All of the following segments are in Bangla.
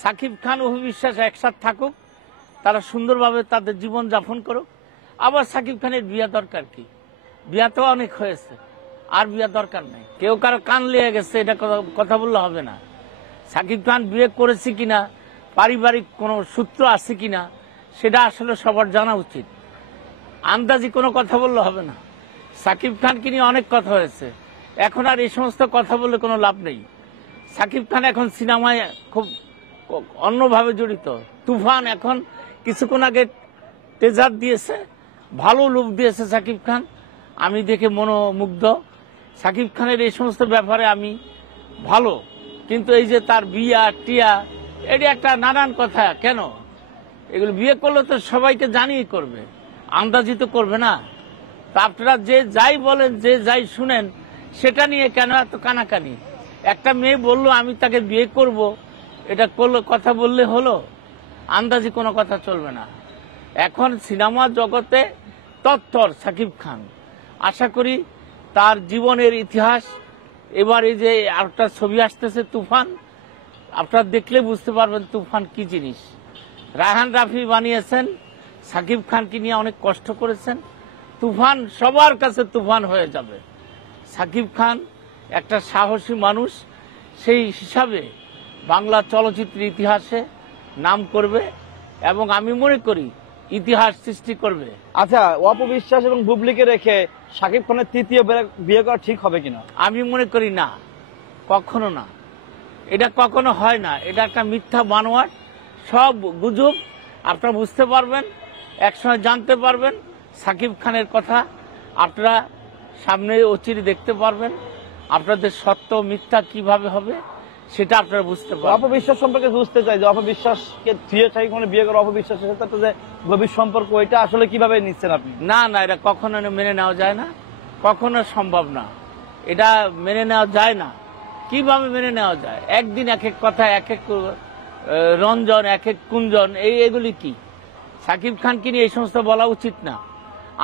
সাকিব খান অপু বিশ্বাস একসাথে থাকুক, তারা সুন্দরভাবে তাদের জীবন যাপন করুক। আবার সাকিব খানের বিয়া দরকার কি? বিয়া তো অনেক হয়েছে, আর বিয়া দরকার নাই। কেউ কারো কান লেগে গেছে এটা কথা বললে হবে না। সাকিব খান বিয়ে করেছে কিনা, পারিবারিক কোনো সূত্র আছে কিনা, সেটা আসলে সবার জানা উচিত। আন্দাজি কোনো কথা বললে হবে না। সাকিব খানকে নিয়ে অনেক কথা হয়েছে, এখন আর এই সমস্ত কথা বললে কোনো লাভ নেই। সাকিব খান এখন সিনেমায় খুব অন্যভাবে জড়িত। তুফান এখন কিছুক্ষণ আগে টেজার দিয়েছে, ভালো লুক দিয়েছে সাকিব খান, আমি দেখে মনোমুগ্ধ। সাকিব খানের এই সমস্ত ব্যাপারে আমি ভালো, কিন্তু এই যে তার বিয়া টিয়া, এটি একটা নানান কথা। কেন এগুলো বিয়ে করলে তো সবাইকে জানিয়ে করবে, আন্দাজি তো করবে না। তা আপনারা যে যাই বলেন, যে যাই শুনেন, সেটা নিয়ে কেন এত কানাকানি? একটা মেয়ে বললো আমি তাকে বিয়ে করব, এটা করলো কথা বললে হলো? আন্দাজি কোনো কথা চলবে না। এখন সিনেমা জগতে তৎপর সাকিব খান। আশা করি তার জীবনের ইতিহাস, এবার এই যে আরেকটা ছবি আসতেছে তুফান, আপনারা দেখলে বুঝতে পারবেন তুফান কি জিনিস। রায়হান রাফি বানিয়েছেন, সাকিব খানকে নিয়ে অনেক কষ্ট করেছেন। তুফান সবার কাছে তুফান হয়ে যাবে। সাকিব খান একটা সাহসী মানুষ, সেই হিসাবে বাংলা চলচ্চিত্রের ইতিহাসে নাম করবে এবং আমি মনে করি ইতিহাস সৃষ্টি করবে। আচ্ছা, অপু বিশ্বাস এবং বুবলিকে রেখে সাকিব খানের তৃতীয় বিয়ে করা ঠিক হবে কিনা? আমি মনে করি না, কখনো না। এটা কখনো হয় না, এটা একটা মিথ্যা বানোয়াট, সব গুজব। আপনারা বুঝতে পারবেন, একসময় জানতে পারবেন সাকিব খানের কথা। আপনারা সামনে অচিরে দেখতে পারবেন, আপনাদের সত্য মিথ্যা কিভাবে হবে সেটা আপনারা বুঝতে পারবেন। অপবিশ্বাস সম্পর্কে বুঝতে চাই যে অপবিশ্বাসকে সাকিব খানের বিয়ে করা, অপবিশ্বাসের সাথে যে গভীর সম্পর্ক, এটা আসলে কিভাবে নিচ্ছেন আপনি? না না, এটা কখনো মেনে নেওয়া যায় না, কখনো সম্ভব না। এটা মেনে নেওয়া যায় না। কিভাবে মেনে নেওয়া যায়? একদিন এক এক কথা, এক এক রঞ্জন, এক এক কুঞ্জন, এগুলি কি? সাকিব খানকে নিয়ে এই সমস্ত বলা উচিত না।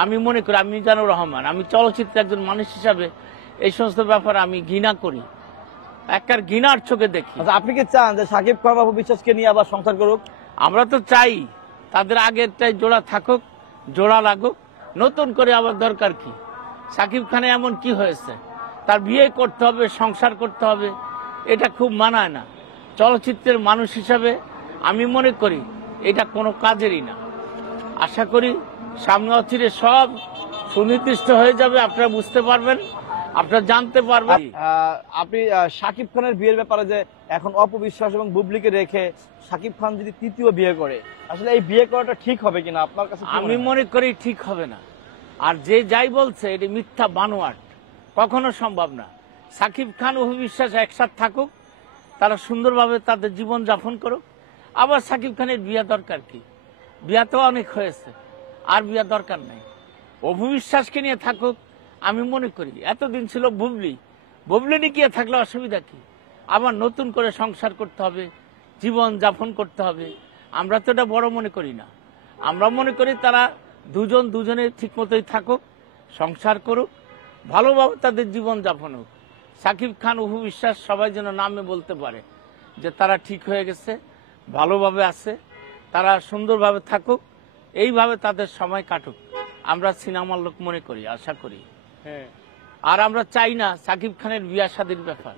আমি মনে করি, আমি মিজানুর রহমান, আমি চলচ্চিত্রের একজন মানুষ হিসাবে এই সমস্ত ব্যাপার আমি ঘৃণা করি, একটা ঘৃণার চোখে দেখি। আচ্ছা, আপনি কি চান যে সাকিব খান অপবিশ্বাসকে নিয়ে আবার সংসার করুক? আমরা তো চাই তাদের আগেরটাই জোড়া থাকুক, জোড়া লাগুক, নতুন করে আবার দরকার কি? সাকিব খানে এমন কি হয়েছে তার বিয়ে করতে হবে, সংসার করতে হবে? এটা খুব মানায় না। চলচ্চিত্রের মানুষ হিসাবে আমি মনে করি এটা কোনো কাজেরই না। আশা করি সামনে অচিরে সব সুনির্দিষ্ট হয়ে যাবে, আপনারা বুঝতে পারবেন, আপনারা জানতে পারবেন। আপনি সাকিব খানের বিয়ের ব্যাপারে যে এখন অপবিশ্বাস এবং বুবলিকে রেখে সাকিব খান যদি তৃতীয় বিয়ে করে, আসলে এই বিয়ে করাটা ঠিক হবে কিনা আপনার কাছে? আমি মনে করি ঠিক হবে না। আর যে যাই বলছে এটি মিথ্যা বানোয়াট, কখনো সম্ভব না। সাকিব খান অপু বিশ্বাস একসাথে থাকুক, তারা সুন্দরভাবে তাদের জীবন যাপন করুক। আবার সাকিব খানের বিয়া দরকার কি? বিয়া তো অনেক হয়েছে, আর বিয়া দরকার নাই। অপু বিশ্বাসকে নিয়ে থাকুক। আমি মনে করি এতদিন ছিল বুবলি নিয়ে গিয়ে থাকলে অসুবিধা কি? আবার নতুন করে সংসার করতে হবে, জীবন যাপন করতে হবে। আমরা তো এটা বড় মনে করি না। আমরা মনে করি তারা দুজনে ঠিক মতোই থাকুক, সংসার করুক, ভালোভাবে তাদের জীবন যাপন হোক। সাকিব খান অপু বিশ্বাস সবাই যেন নামে বলতে পারে যে তারা ঠিক হয়ে গেছে, ভালোভাবে আছে, তারা সুন্দরভাবে থাকুক, এইভাবে তাদের সময় কাটুক। আমরা সিনেমার লোক মনে করি, আশা করি। হ্যাঁ, আর আমরা চাই না সাকিব খানের বিয়া শাদীর ব্যাপার।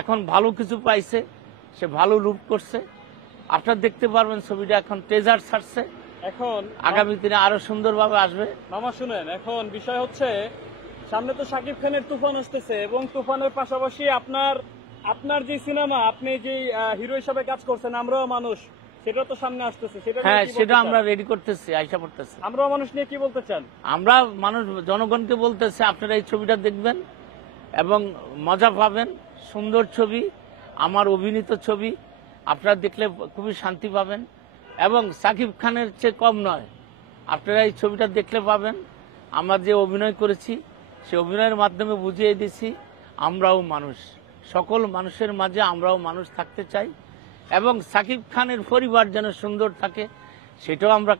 এখন ভালো কিছু পাইছে, সে ভালো রূপ করছে। আপনারা দেখতে পারবেন ছবিটা এখন ট্রেজার ছাড়ছে, এখন আগামী দিনে আরো সুন্দরভাবে আসবে। মামা শুনেন, এখন বিষয় হচ্ছে সামনে তো সাকিব খানের তুফান আসতেছে, এবং তুফানের পাশাপাশি আপনার যে সিনেমা, আপনি যে হিরো হিসাবে কাজ করছেন আমরাও মানুষ, সেটা তো সামনে আসতেছে। হ্যাঁ, সেটা আমরা রেডি করতেছি, আইসা পড়তেছি। আমরাও মানুষ নিয়ে কি বলতে চান? আমরা মানুষ জনগণকে বলতেছি আপনারা এই ছবিটা দেখবেন এবং মজা পাবেন। সুন্দর ছবি, আমার অভিনীত ছবি, আপনারা দেখলে খুবই শান্তি পাবেন এবং সাকিব খানের চেয়ে কম নয়। আপনারা এই ছবিটা দেখলে পাবেন আমরা যে অভিনয় করেছি, সে অভিনয়ের মাধ্যমে বুঝিয়ে দিয়েছি আমরাও মানুষ, সকল মানুষের মাঝে আমরাও মানুষ থাকতে চাই এবং সাকিব খানের পরিবার যেন সুন্দর থাকে সেটাও আমরা